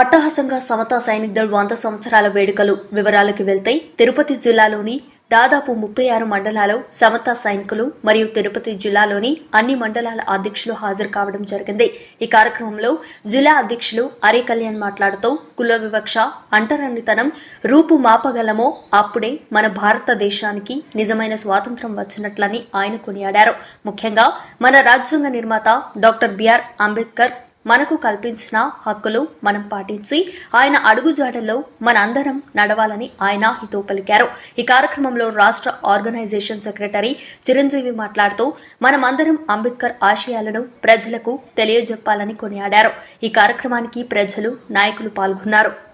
అట్టహాసంగా సమతా సైనిక్ దళ్ వంద సంవత్సరాల వేడుకలు వివరాలకు వెళ్తే తిరుపతి జిల్లాలోని దాదాపు ముప్పై ఆరు మండలాల్లో సమతా సైనికులు మరియు తిరుపతి జిల్లాలోని అన్ని మండలాల అధ్యక్షులు హాజరు కావడం జరిగింది. ఈ కార్యక్రమంలో జిల్లా అధ్యక్షులు అరే కళ్యాణ్ మాట్లాడుతూ కుల వివక్ష అంటరానితనం రూపు మాపగలమో అప్పుడే మన భారతదేశానికి నిజమైన స్వాతంత్రం వచ్చినట్లని ఆయన కొనియాడారు. ముఖ్యంగా మన రాజ్యాంగ నిర్మాత డాక్టర్ బిఆర్ అంబేద్కర్ మనకు కల్పించిన హక్కులు మనం పాటించి ఆయన అడుగుజాడల్లో మనందరం నడవాలని ఆయన హితో పలికారు. ఈ కార్యక్రమంలో రాష్ట్ర ఆర్గనైజేషన్ సెక్రటరీ చిరంజీవి మాట్లాడుతూ మనమందరం అంబేద్కర్ ఆశయాలను ప్రజలకు తెలియజెప్పాలని కొనియాడారు. ఈ కార్యక్రమానికి ప్రజలు నాయకులు పాల్గొన్నారు.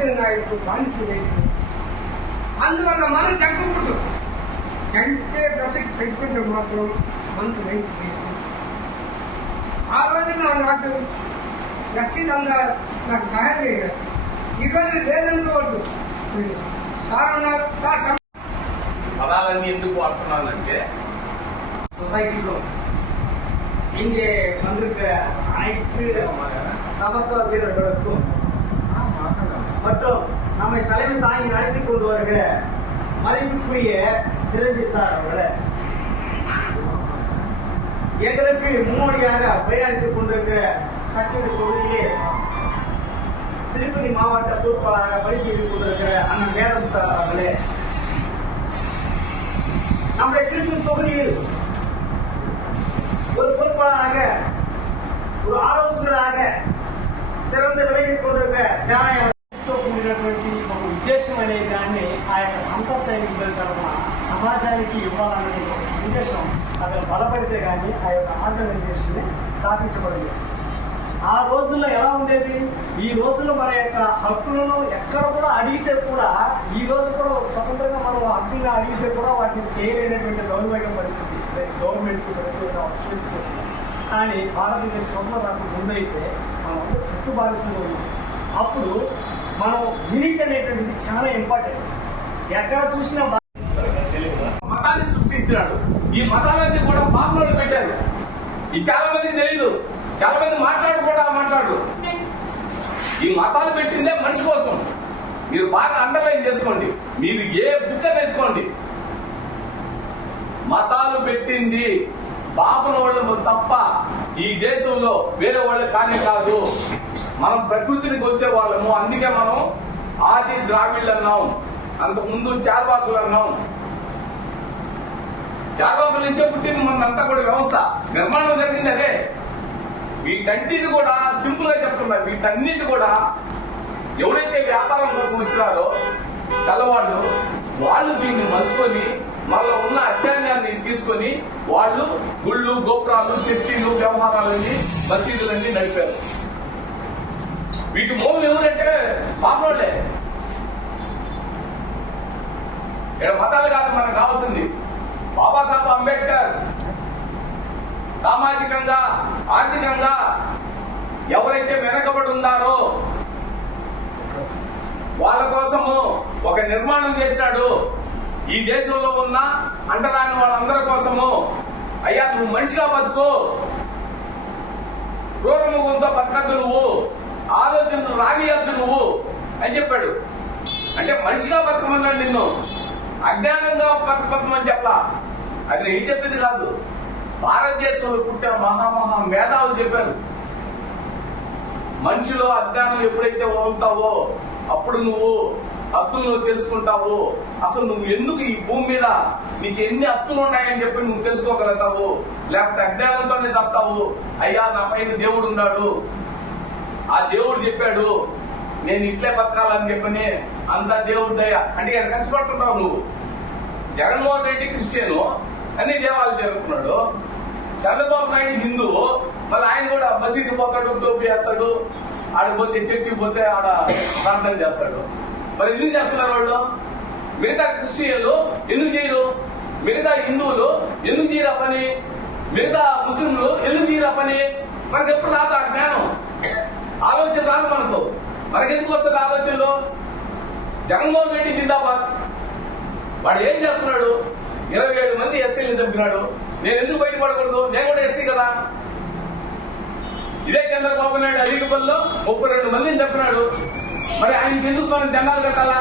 రాజకీయ నాయకులు మనిషి లేదు అందువల్ల మనం చక్కకూడదు కంటే ప్రసక్తి పెట్టుకుంటే మాత్రం మనకు రైతు లేదు ఆ రోజున నాకు లక్షణంగా నాకు సహాయం చేయాలి ఈ రోజు లేదనుకోవద్దు సార్ ఉన్నారు సార్ సమ- పదాలన్నీ ఎందుకు వాడుతున్నానంటే சொசைட்டிக்கும் இங்கே வந்திருக்க அனைத்து சமத்துவ வீரர்களுக்கும் மற்றும் நம்மை தலைமை தாங்கி நடத்தி கொண்டு வருகிற மதிப்புக்குரிய சிரஞ்சி சார் அவர்களை. எங்களுக்கு முன்னோடியாக பயணித்துக் கொண்டிருக்கிற சத்தியடி தொகுதியிலே திருப்பதி மாவட்ட பொறுப்பாளராக பணி செய்து கொண்டிருக்கிற அண்ணன் வேதமுத்தா அவர்களே. நம்முடைய திருப்பதி தொகுதியில் ஒரு பொறுப்பாளராக ஒரு ஆலோசகராக சிறந்து விளங்கிக் கொண்டிருக்கிற ஜனநாயக తో కూడినటువంటి ఒక ఉద్దేశం అనే దాన్ని ఆ యొక్క సంత సైనికుల తరఫున సమాజానికి ఇవ్వాలనే ఒక సందేశం అతను బలపడితే కానీ ఆ యొక్క ఆర్గనైజేషన్ స్థాపించబడింది. ఆ రోజుల్లో ఎలా ఉండేది? ఈ రోజుల్లో మన యొక్క హక్కులను ఎక్కడ కూడా అడిగితే కూడా ఈ రోజు కూడా స్వతంత్రంగా మనం హక్కుగా అడిగితే కూడా వాటిని చేయలేనటువంటి గవర్నమెంట్ పరిస్థితి. గవర్నమెంట్ ఆప్షన్స్ కానీ భారతదేశంలో నాకు ముందైతే మనం అందరూ చుట్టూ ఉన్నాం అప్పుడు మనం యూనిట్ అనేటువంటిది చాలా ఇంపార్టెంట్ ఎక్కడ చూసినా మతాన్ని సృష్టించినాడు. ఈ మతాలన్నీ కూడా పాపంలో పెట్టారు. ఇది చాలా మంది తెలియదు చాలా మంది మాట్లాడు కూడా మాట్లాడు ఈ మతాలు పెట్టిందే మనిషి కోసం. మీరు బాగా అండర్లైన్ చేసుకోండి. మీరు ఏ బుక్ పెట్టుకోండి. మతాలు పెట్టింది పాపనోళ్ళు తప్ప ఈ దేశంలో వేరే వాళ్ళు కానీ కాదు. మనం ప్రకృతిని వచ్చే వాళ్ళము. అందుకే మనం ఆది ద్రావిళ్ళు అన్నాం. అంతకు ముందు చార్వాకులు అన్నాం. చార్వాకుల నుంచే పుట్టింది మనంతా కూడా వ్యవస్థ. నిర్మాణం జరిగింది అదే. వీటన్నిటిని కూడా సింపుల్గా చెప్తున్నా. వీటన్నిటి కూడా ఎవరైతే వ్యాపారం కోసం వచ్చినారో కలవాళ్ళు వాళ్ళు దీన్ని మలుచుకొని మనలో ఉన్న అజ్ఞానాన్ని తీసుకొని వాళ్ళు గుళ్ళు గోపురాలు చర్చిలు వ్యవహారాలన్నీ మసీదులన్నీ నడిపారు. వీటి మూలం ఎవరంటే పాపలే ఇక్కడ మతాలు కాదు మనకు కావాల్సింది. బాబాసాహెబ్ అంబేద్కర్ సామాజికంగా ఆర్థికంగా ఎవరైతే వెనకబడి ఉన్నారో వాళ్ళ కోసము ఒక నిర్మాణం చేశాడు. ఈ దేశంలో ఉన్న అంటరాని వాళ్ళందరి కోసము అయ్యా నువ్వు మనిషిగా బతుకో. క్రూరముఖంతో బతకద్దు నువ్వు. ఆలోచనలు రానియద్దు నువ్వు అని చెప్పాడు. అంటే మనిషిగా బతకమన్నాడు నిన్ను. అజ్ఞానంగా బతకమని చెప్పలా. అది నేను చెప్పింది కాదు. భారతదేశంలో పుట్టిన మహామహా మేధావులు చెప్పారు. మనిషిలో అజ్ఞానం ఎప్పుడైతే ఉంటావో అప్పుడు నువ్వు హక్కులు నువ్వు తెలుసుకుంటావు. అసలు నువ్వు ఎందుకు ఈ భూమి మీద నీకు ఎన్ని హక్కులు ఉన్నాయని చెప్పి నువ్వు తెలుసుకోగలుగుతావు? లేకపోతే అజ్ఞానంతోనే చేస్తావు. అయ్యా నా పైన దేవుడు ఉన్నాడు. ఆ దేవుడు చెప్పాడు నేను ఇట్లే బతకాలని చెప్పని అంతా దేవుడి దయ. అంటే ఇక్కడ కష్టపడుతున్నావు నువ్వు? జగన్మోహన్ రెడ్డి క్రిస్టియను అన్ని దేవాలు జరుగుతున్నాడు చంద్రబాబు నాయుడు హిందూ మళ్ళీ ఆయన కూడా మసీదు పోతాడు టోపీ వేస్తాడు. ఆడికి పోతే చర్చికి పోతే ఆడ ప్రార్థన చేస్తాడు. మరి ఎందుకు చేస్తున్నారు వాళ్ళు? మిగతా క్రిస్టియన్లు ఎందుకు చేయరు? మిగతా హిందువులు ఎందుకు చేయరు పని? మిగతా ముస్లింలు ఎందుకు చేయరు పని? మనకు ఎప్పుడు రాదు ఆ జ్ఞానం. ఆలోచన రాదు మనకు. మనకి ఎందుకు వస్తుంది ఆలోచనలు? జగన్మోహన్ రెడ్డి జిందాబాద్. వాడు ఏం చేస్తున్నాడు? ఇరవై ఏడు మంది ఎస్సీలు చంపినాడు. నేను ఎందుకు బయటపడకూడదు? నేను కూడా ఎస్సీ కదా. ఇదే చంద్రబాబు నాయుడు అలీగబల్లో ముప్పై రెండు మందిని చంపినాడు. మరి ఆయనకి ఎందుకు మనం జెండాలు కట్టాలా?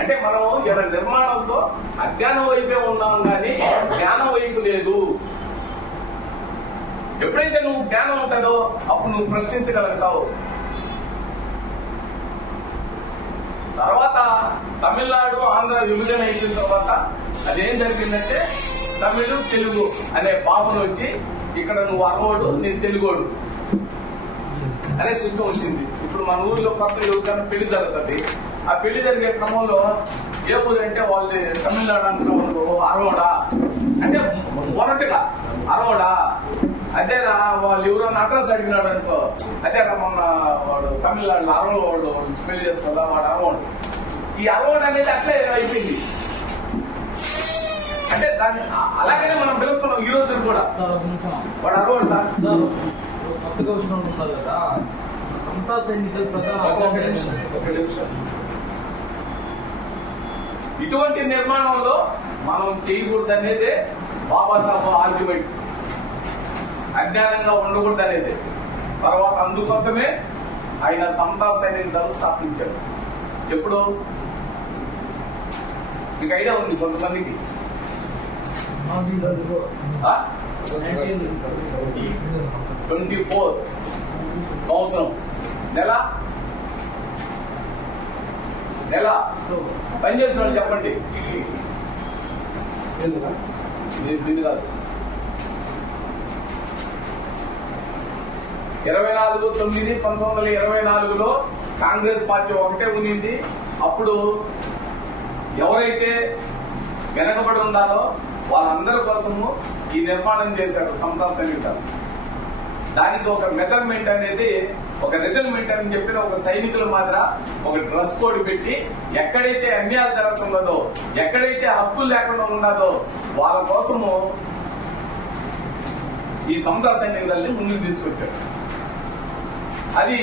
అంటే మనం ఇక్కడ నిర్మాణంతో అజ్ఞానం వైపే ఉన్నాం కానీ జ్ఞానం వైపు లేదు. ఎప్పుడైతే నువ్వు జ్ఞానం ఉంటుందో అప్పుడు నువ్వు ప్రశ్నించగలుగుతావు. తర్వాత తమిళనాడు ఆంధ్ర విభజన అయిన తర్వాత అదేం జరిగిందంటే తమిళ తెలుగు అనే భావన వచ్చి ఇక్కడ నువ్వు అరవోడు నేను తెలుగోడు. అనే సిస్టమ్ వచ్చింది. ఇప్పుడు మన ఊర్లో కొత్త ఎవరికైనా పెళ్ళి జరుగుతుంది. ఆ పెళ్ళి జరిగే క్రమంలో ఏ ఊరు అంటే వాళ్ళు తమిళనాడు అంటున్నారు అరవడా? అంటే మొరటగా అరవడా? అదేనా వాళ్ళు ఎవరన్నా అడ్రస్ అడిగినాడు అనుకో. అదేనా మొన్న వాడు తమిళనాడులో అరవడు వాడు పెళ్ళి చేసుకోదా? వాడు అరవడు. ఈ అరవడు అనేది అట్లే అయిపోయింది. అంటే దాన్ని అలాగనే మనం పిలుస్తున్నాం ఈ రోజు కూడా. వాడు అరవడు సార్ కొత్తగా వచ్చిన వాళ్ళు ఉన్నారు కదా. ఇటువంటి నిర్మాణంలో మనం చేయకూడదు అనేదే బాబాసాహెబ్ ఆర్గ్యుమెంట్. అజ్ఞానంగా ఉండకూడదు అనేది తర్వాత అందుకోసమే ఆయన సమతా సైనిక దళం స్థాపించాడు ఎప్పుడు? మీకు ఐడియా ఉంది కొంతమందికి? ట్వంటీ ఫోర్ సంవత్సరం. నెల? నెల. పని వాళ్ళు చెప్పండి. మీరు దీన్ని కాదు. ఇరవై నాలుగు తొమ్మిది పంతొమ్మిది వందల ఇరవై నాలుగులో కాంగ్రెస్ పార్టీ ఒకటే ఉన్నింది. అప్పుడు ఎవరైతే వెనకబడి ఉన్నారో వాళ్ళందరి కోసము ఈ నిర్మాణం చేశాడు సమతా సైనికులు దానికి ఒక మెజర్మెంట్ అనేది ఒక రిజల్మెంట్ అని చెప్పిన ఒక సైనికుల మాదిర ఒక డ్రెస్ కోడ్ పెట్టి ఎక్కడైతే అన్యాయాలు జరుగుతున్నదో ఎక్కడైతే హక్కులు లేకుండా ఉన్నదో వాళ్ళ కోసము ఈ సముద్ర సైనికులని ముందుకు తీసుకొచ్చాడు అది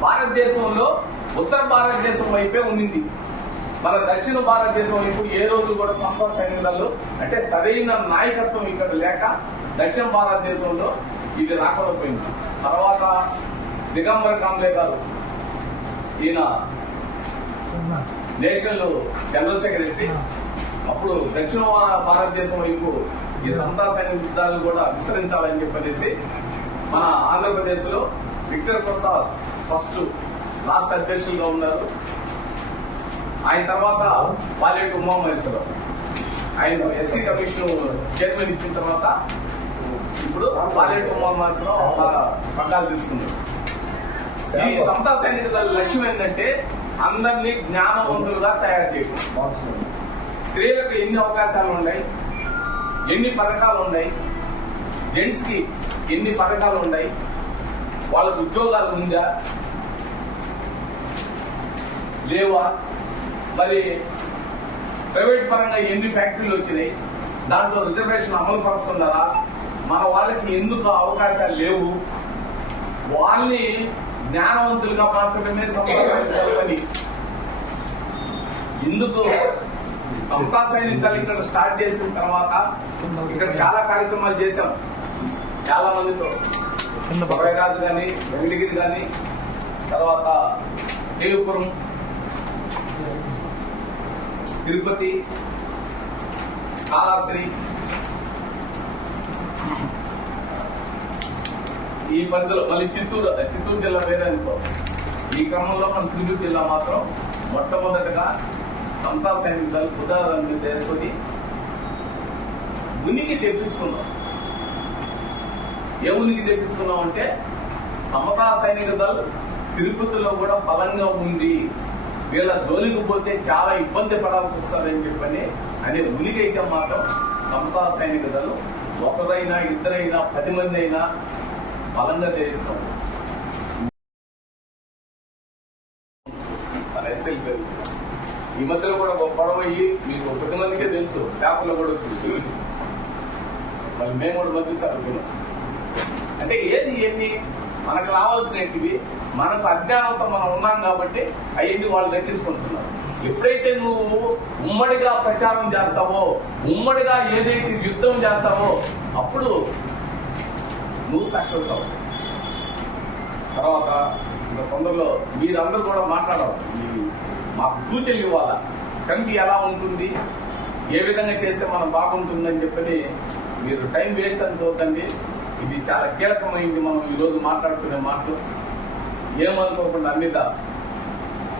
భారతదేశంలో ఉత్తర భారతదేశం వైపే ఉంది మన దక్షిణ భారతదేశం వైపు ఏ రోజు కూడా సంపద సైనికులు అంటే సరైన నాయకత్వం ఇక్కడ లేక దక్షిణ భారతదేశంలో ఇది రాకుండా పోయింది. తర్వాత దిగంబర కాంబ్లే గారు ఈయన నేషనల్ జనరల్ సెక్రటరీ. అప్పుడు దక్షిణ భారతదేశం వైపు ఈ సంతా సైనిక యుద్ధాలు కూడా విస్తరించాలని చెప్పనేసి మన ఆంధ్రప్రదేశ్లో విక్టర్ ప్రసాద్ ఫస్ట్ రాష్ట్ర అధ్యక్షులుగా ఉన్నారు. ఆయన తర్వాత పాలెట్ ఉమామహేశ్వరరావు ఆయన ఎస్సీ కమిషన్ చైర్మన్ ఇచ్చిన తర్వాత ఇప్పుడు పాలెట్ ఉమామహేశ్వరరావు పట్టాలు తీసుకున్నారు ఈ సమతా సైనిక దళ లక్ష్యం ఏంటంటే అందరినీ జ్ఞానవంతులుగా తయారు చేయడం. స్త్రీలకు ఎన్ని అవకాశాలు ఉన్నాయి? ఎన్ని పథకాలు ఉన్నాయి? జెంట్స్కి ఎన్ని పథకాలు ఉన్నాయి? వాళ్ళకు ఉద్యోగాలు ఉందా? లేవా? మరి ప్రైవేట్ పరంగా ఎన్ని ఫ్యాక్టరీలు వచ్చినాయి? దాంట్లో రిజర్వేషన్ అమలు పరుస్తున్నారా మన వాళ్ళకి ఎందుకు అవకాశాలు లేవు? వాళ్ళని జ్ఞానవంతులుగా మార్చడమే పని ఎందుకు? సమతా సైనిక దళం ఇక్కడ స్టార్ట్ చేసిన తర్వాత ఇక్కడ చాలా కార్యక్రమాలు చేశాం. చాలా మందితో. రాజు గాని వెంకటగిరి గాని తర్వాత దేవపురం తిరుపతి కాళాశ్రీ ఈ పరిధిలో మళ్ళీ చిత్తూరు చిత్తూరు జిల్లా వేరే అనుకో. ఈ క్రమంలో మన తిరుపతి జిల్లా మాత్రం మొట్టమొదటగా సంతా సైనిక దళ ఉదాహరణ మీద ఉనికి తెప్పించుకున్నాం. ఏ ఉనికి తెప్పించుకున్నాం అంటే సమతా సైనిక దళ తిరుపతిలో కూడా బలంగా ఉంది. వీళ్ళ జోలికి పోతే చాలా ఇబ్బంది పడాల్సి వస్తుందని చెప్పని అనే ఉనికి అయితే మాత్రం సమతా సైనిక దళం ఒకరైనా ఇద్దరైనా పది మంది అయినా బలంగా చేయిస్తాం. ఎస్ఎల్ పేరు. ఈ మధ్యలో కూడా ఒక గొడవ అయ్యి మీకు ఒకటి మందికే తెలుసు పేపర్లో కూడా వచ్చింది మళ్ళీ మేము కూడా మధ్య సార్ అంటే ఏది ఏంటి మనకు రావాల్సినవి మనకు అజ్ఞానంతో మనం ఉన్నాం కాబట్టి అవన్నీ వాళ్ళు దక్కించుకుంటున్నారు ఎప్పుడైతే నువ్వు ఉమ్మడిగా ప్రచారం చేస్తావో ఉమ్మడిగా ఏదైతే యుద్ధం చేస్తావో అప్పుడు నువ్వు సక్సెస్ అవ్వు తర్వాత ఇంకా తొందరలో మీరందరూ కూడా మాట్లాడాలి మాకు సూచనలు ఇవ్వాలా? కంటి ఎలా ఉంటుంది? ఏ విధంగా చేస్తే మనం బాగుంటుందని చెప్పని మీరు టైం వేస్ట్ అని చూద్దండి ఇది చాలా కీలకమైంది మనం ఈ రోజు మాట్లాడుకునే మాటలు. ఏమనుకోకుండా అన్నిత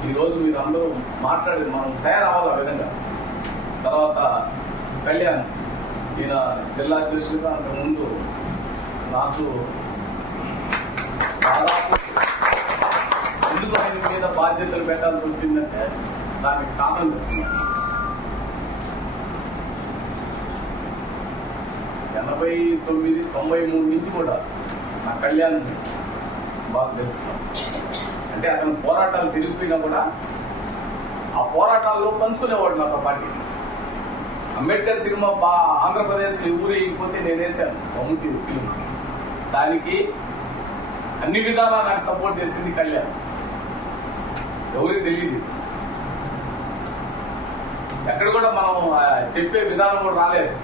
ఈ రోజు మీరు అందరూ మాట్లాడేది మనం తయారవ్వాలి ఆ విధంగా. తర్వాత కళ్యాణ్ ఈయన జిల్లా అధ్యక్షుడిగా అంత ముందు నాకు దాదాపు ఎందుకు ఆయన మీద బాధ్యతలు పెట్టాల్సి వచ్చిందంటే దానికి కారణం చెప్తున్నాను. ఎనభై తొమ్మిది తొంభై మూడు నుంచి కూడా నా కళ్యాణ్ బాగా తెలుసుకున్నాను అంటే అతను పోరాటాలు తిరిగిపోయినా కూడా ఆ పోరాటాల్లో పంచుకునేవాడు నాతో పార్టీ. అంబేద్కర్ సినిమా బా ఆంధ్రప్రదేశ్ ఊరేగిపోతే నేను వేసాను మమ్ముటి ఫిలిం దానికి అన్ని విధాలా నాకు సపోర్ట్ చేసింది కళ్యాణ్. ఎవరికి తెలియదు ఎక్కడ కూడా మనం చెప్పే విధానం కూడా రాలేదు.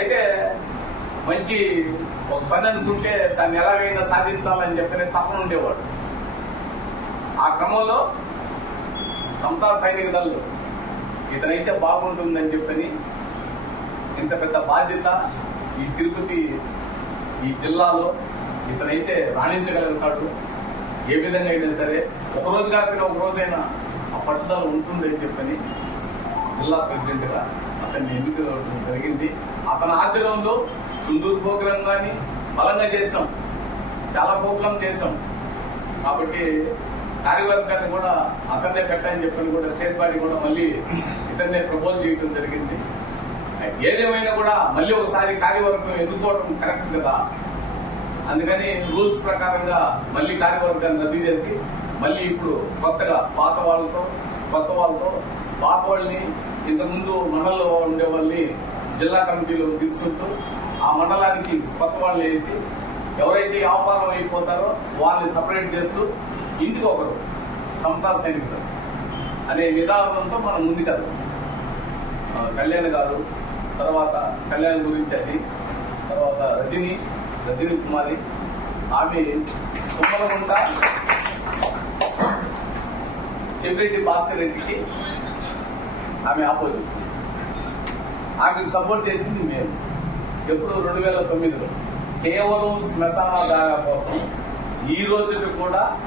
అయితే మంచి ఒక పని అనుకుంటే దాన్ని ఎలాగైనా సాధించాలని చెప్పిన తపన ఉండేవాడు. ఆ క్రమంలో సమతా సైనిక దళ్ళు ఇతనైతే బాగుంటుందని చెప్పని ఇంత పెద్ద బాధ్యత ఈ తిరుపతి ఈ జిల్లాలో ఇతనైతే రాణించగలుగుతాడు. ఏ విధంగా అయినా సరే ఒక రోజు కాకపోయినా ఒక రోజైనా ఆ పట్టుదల ఉంటుందని చెప్పని జిల్లా ప్రెసిడెంట్గా అతన్ని ఎన్నిక జరిగింది. అతని ఆధ్వర్యంలో చుండూరు ప్రోగ్రాం కానీ బలంగా చేసాం చాలా ప్రోగ్రాం చేసాం కాబట్టి కార్యవర్గాన్ని కూడా అతన్నే పెట్టని చెప్పని కూడా స్టేట్ పార్టీ కూడా మళ్ళీ ఇతన్నే ప్రపోజ్ చేయడం జరిగింది. ఏదేమైనా కూడా మళ్ళీ ఒకసారి కార్యవర్గం ఎన్నుకోవడం కరెక్ట్ కదా. అందుకని రూల్స్ ప్రకారంగా మళ్ళీ కార్యవర్గాన్ని రద్దు చేసి మళ్ళీ ఇప్పుడు కొత్తగా పాత వాళ్ళతో కొత్త వాళ్ళతో పాత వాళ్ళని ఇంతకుముందు మండలంలో ఉండే వాళ్ళని జిల్లా కమిటీలో తీసుకుంటూ ఆ మండలానికి కొత్త వాళ్ళు వేసి ఎవరైతే వ్యాపారం అయిపోతారో వాళ్ళని సపరేట్ చేస్తూ ఇంటికి ఒకరు సమతా సైనికులు. అనే విధానంతో మనం ముందుకెళ్తాం కళ్యాణ్ గారు తర్వాత కళ్యాణ్ గురించి అది తర్వాత రజని రజని కుమారి ఆమె కుమ్మలగుంట చెవిరెడ్డి భాస్కర్ రెడ్డికి ఆమె ఆపోజిట్. ఆమెకు సపోర్ట్ చేసింది మేము ఎప్పుడు రెండు వేల తొమ్మిదిలో. కేవలం శ్మశాన కోసం. ఈ రోజుకి కూడా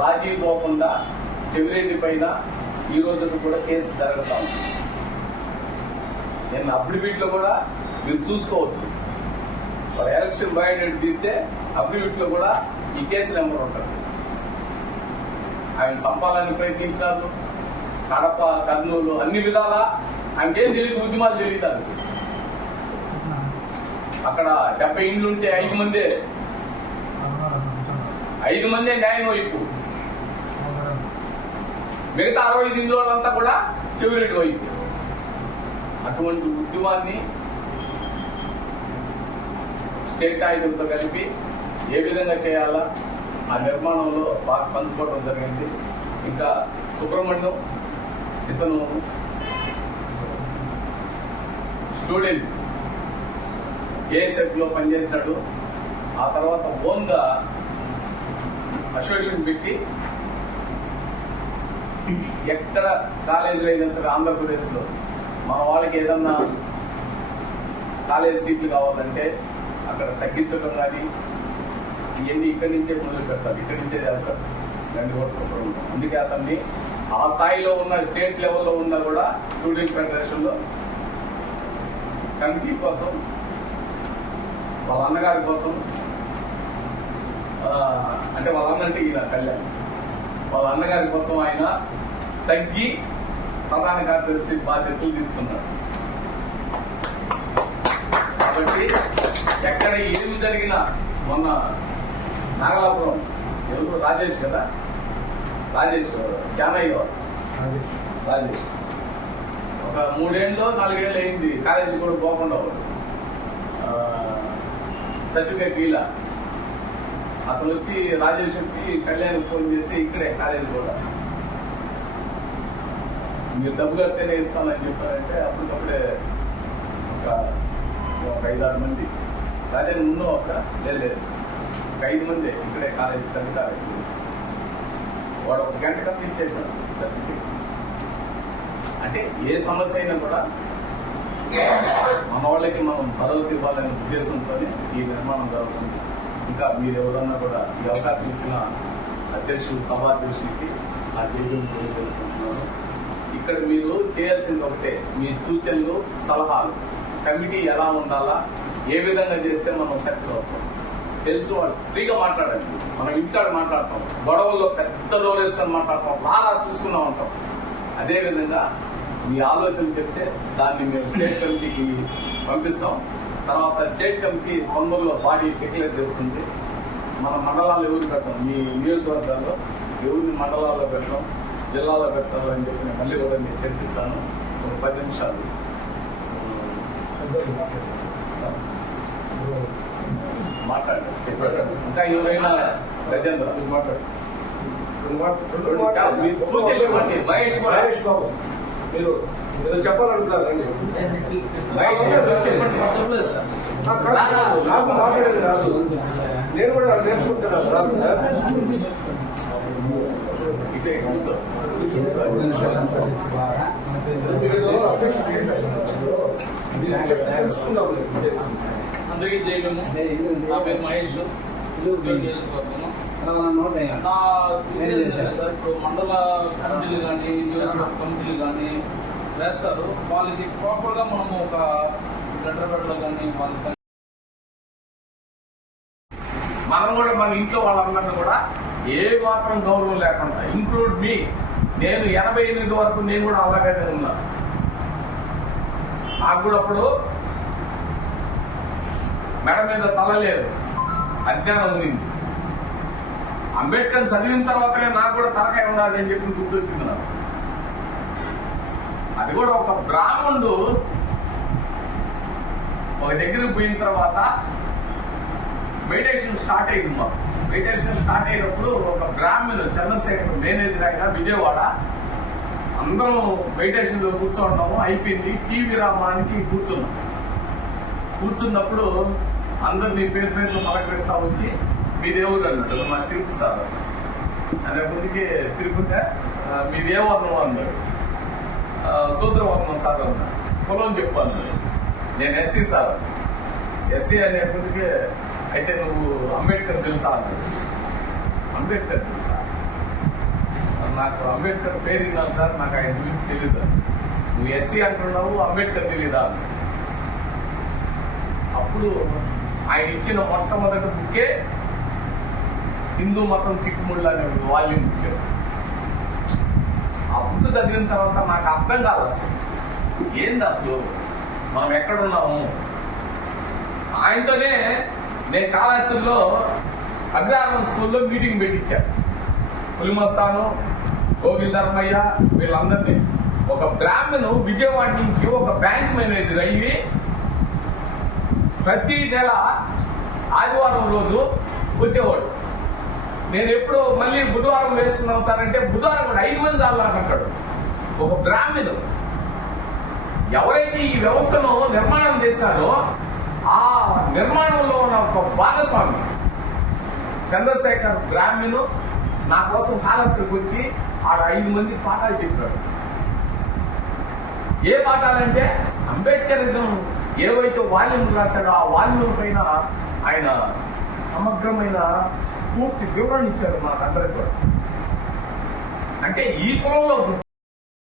రాజీ పోకుండా చెవిరెడ్డి పైన ఈ రోజుకి కూడా కేసు జరుగుతా ఉంది. నేను అఫిడవిట్లో కూడా మీరు చూసుకోవచ్చు. మరి ఎలక్షన్ బయోడేట్ తీస్తే అఫిడవిట్లో కూడా ఈ కేసు నెంబర్ ఉంటుంది. ఆయన సంపాలని ప్రయత్నించినారు. కడప కర్నూలు అన్ని విధాలా ఆయనకేం తెలియదు ఉద్యమాలు తెలియదు అక్కడ డెబ్బై ఇండ్లు ఉంటే ఐదు మందే. ఐదు మందే న్యాయం వైపు మిగతా అరవై ఐదు ఇండ్ల వాళ్ళంతా కూడా చెవిరెడ్డి వైపు. అటువంటి ఉద్యమాన్ని స్టేట్ నాయకులతో కలిపి ఏ విధంగా చేయాలా? ఆ నిర్మాణంలో బాగా పంచుకోవడం జరిగింది. ఇంకా సుబ్రహ్మణ్యం ఇతను స్టూడెంట్ ఏఎస్ఎఫ్లో పనిచేశాడు ఆ తర్వాత ఓన్గా అసోసియేషన్ పెట్టి ఎక్కడ కాలేజీలో అయినా సరే ఆంధ్రప్రదేశ్లో మన వాళ్ళకి ఏదన్నా కాలేజ్ సీట్లు కావాలంటే అక్కడ తగ్గించడం కానీ ఇవన్నీ ఇక్కడి నుంచే మొదలు పెడతారు ఇక్కడి నుంచే చేస్తారు. గండికోట సుబ్రహ్మణ్యం అందుకే అతన్ని ఆ స్థాయిలో ఉన్న స్టేట్ లెవెల్లో ఉన్నా కూడా స్టూడెంట్ ఫెడరేషన్లో కమిటీ కోసం వాళ్ళ అన్నగారి కోసం అంటే వాళ్ళ అన్నంటే ఈయన కళ్యాణ్. వాళ్ళ అన్నగారి కోసం ఆయన తగ్గి ప్రధాన కార్యదర్శి బాధ్యతలు తీసుకున్నాడు కాబట్టి ఎక్కడ ఏమి జరిగినా మొన్న నాగలాపురం ఎవరు? రాజేష్ కదా? రాజేష్ జానయ్య గారు. ఒక మూడేళ్ళు నాలుగేళ్ళు అయింది. కాలేజీ కూడా పోకుండా సర్టిఫికేట్ గీలా అతను వచ్చి రాజేష్ వచ్చి కళ్యాణ్ ఫోన్ చేసి ఇక్కడే కాలేజీ కూడా. మీరు డబ్బు కడితేనే ఇస్తానని చెప్పారంటే అప్పటికప్పుడే ఒక ఒక ఐదారు మంది. రాజేష్ ఉన్నో ఒక లేదు లేదు. ఒక ఐదు మంది ఇక్కడే కాలేజీ తల్లి కాలేజీ వాడు ఒక గంట తప్పించేశాడు అంటే ఏ సమస్య అయినా కూడా మన వాళ్ళకి మనం భరోసా ఇవ్వాలనే ఉద్దేశంతో ఈ నిర్మాణం జరుగుతుంది. ఇంకా మీరు ఎవరన్నా కూడా ఈ అవకాశం ఇచ్చిన అధ్యక్షుడు సభాధ్యక్షుడికి ఆ జైలు తెలియజేసుకుంటున్నాను. ఇక్కడ మీరు చేయాల్సింది ఒకటే మీ సూచనలు సలహాలు. కమిటీ ఎలా ఉండాలా ఏ విధంగా చేస్తే మనం సక్సెస్ అవుతాం? తెలుసు వాళ్ళు ఫ్రీగా మాట్లాడండి. మనం ఇంటికాడ మాట్లాడతాం. గొడవల్లో పెద్ద డోర్ మాట్లాడతాం. బాగా చూసుకున్నాం ఉంటాం అదేవిధంగా మీ ఆలోచన చెప్తే దాన్ని మేము స్టేట్ కమిటీకి పంపిస్తాం. తర్వాత స్టేట్ కమిటీ తొందరలో బాడీ డిక్లేర్ చేస్తుంది. మన మండలాలు ఎవరు పెట్టడం మీ నియోజకవర్గాల్లో ఎవరిని మండలాల్లో పెట్టడం జిల్లాలో పెడతారు అని చెప్పి నేను మళ్ళీ కూడా నేను చర్చిస్తాను. ఒక పది నిమిషాలు. మాట్లాడండి చెప్పండి ఇంకా ఎవరైనా గజేంద్ర మాట్లాడు. మహేష్ మహేష్ బాబు మీరు ఏదో సార్. నాకు మాట్లాడేది రాదు. నేను కూడా నేర్చుకుంటున్నాను రాదు తెలుసుకుందాం అందరికీ జైలము నా పేరు మహేష్. నియోజకవర్గము నా సార్. ఇప్పుడు మండల కమిటీలు కానీ నియోజకవర్గ కమిటీలు కానీ వేస్తారు. వాళ్ళకి ప్రాపర్గా మనము ఒక లెటర్ పెట్టడం కానీ వాళ్ళకి మనం కూడా మన ఇంట్లో వాళ్ళందరినీ కూడా ఏ మాత్రం గౌరవం లేకుండా ఇంక్లూడ్ మీ నేను ఎనభై ఎనిమిది వరకు నేను కూడా అలాగనే ఉన్నా నాకు కూడా అప్పుడు మెడ మీద తల లేదు. అజ్ఞానం ఉంది. అంబేద్కర్ చదివిన తర్వాతనే నాకు కూడా తలకాయ ఉండాలి అని చెప్పి గుర్తొచ్చింది నాకు. అది కూడా ఒక బ్రాహ్మణుడు ఒక దగ్గరికి పోయిన తర్వాత మెడిటేషన్ స్టార్ట్ అయింది మాకు. మెడిటేషన్ స్టార్ట్ అయినప్పుడు ఒక బ్రాహ్మణుడు చంద్రశేఖర్ మేనేజర్ అయిన విజయవాడ అందరం మెడిటేషన్లో కూర్చోంటాము అయిపోయింది. టీవీ రామానికి కూర్చున్నాం. కూర్చున్నప్పుడు అందరు మీ పేరు పేరు పలకరిస్తా వచ్చి మీ దేవుడు అన్నాడు మా తిరుపతి సార్. అనేప్పటికీ తిరుపతి మీ దేవర్ణం అన్నాడు సూత్రవర్ణం సార్ అన్నా. కులం చెప్పు అన్నాడు నేను ఎస్సీ సార్. ఎస్సీ అనేప్పటికీ అయితే నువ్వు అంబేద్కర్ తెలుసా అన్నాడు అంబేద్కర్ తెలుసా? నాకు అంబేద్కర్ పేరు విన్నాను సార్ నాకు ఆయన గురించి తెలియదు నువ్వు ఎస్సీ అంటున్నావు అంబేద్కర్ తెలీదా అప్పుడు ఆయన ఇచ్చిన మొట్టమొదటి బుక్కే హిందూ మతం చిక్కుముళ్ళు అనే వాల్యూమ్ ఇచ్చాడు ఆ బుక్ చదివిన తర్వాత నాకు అర్థం కాదు అసలు. ఏంది అసలు? మనం ఎక్కడున్నాము? ఆయనతోనే నేను కాళేశ్వరంలో అగ్రహారం స్కూల్లో మీటింగ్ పెట్టించాను పులిమస్తాను గోవిందర్మయ్య వీళ్ళందరినీ. ఒక బ్రాహ్మణు విజయవాడ నుంచి ఒక బ్యాంక్ మేనేజర్ అయ్యి ప్రతి నెల ఆదివారం రోజు వచ్చేవాడు. నేను ఎప్పుడు మళ్ళీ బుధవారం వేసుకున్నాం సార్ అంటే బుధవారం కూడా ఐదు మంది చాలు అంటాడు. ఒక బ్రాహ్మణుడు. ఎవరైతే ఈ వ్యవస్థను నిర్మాణం చేశారో ఆ నిర్మాణంలో ఉన్న ఒక భాగస్వామి చంద్రశేఖర్ బ్రాహ్మణు నా కోసం కాళహస్తికి వచ్చి ఆడ ఐదు మంది పాఠాలు చెప్పాడు. ఏ పాఠాలంటే అంబేద్కరిజం ఏవైతే వాల్యూమ్ రాశాడో ఆ వాల్యూమ్ పైన ఆయన సమగ్రమైన పూర్తి వివరణ ఇచ్చారు మనకందరికి కూడా. అంటే ఈ కులంలో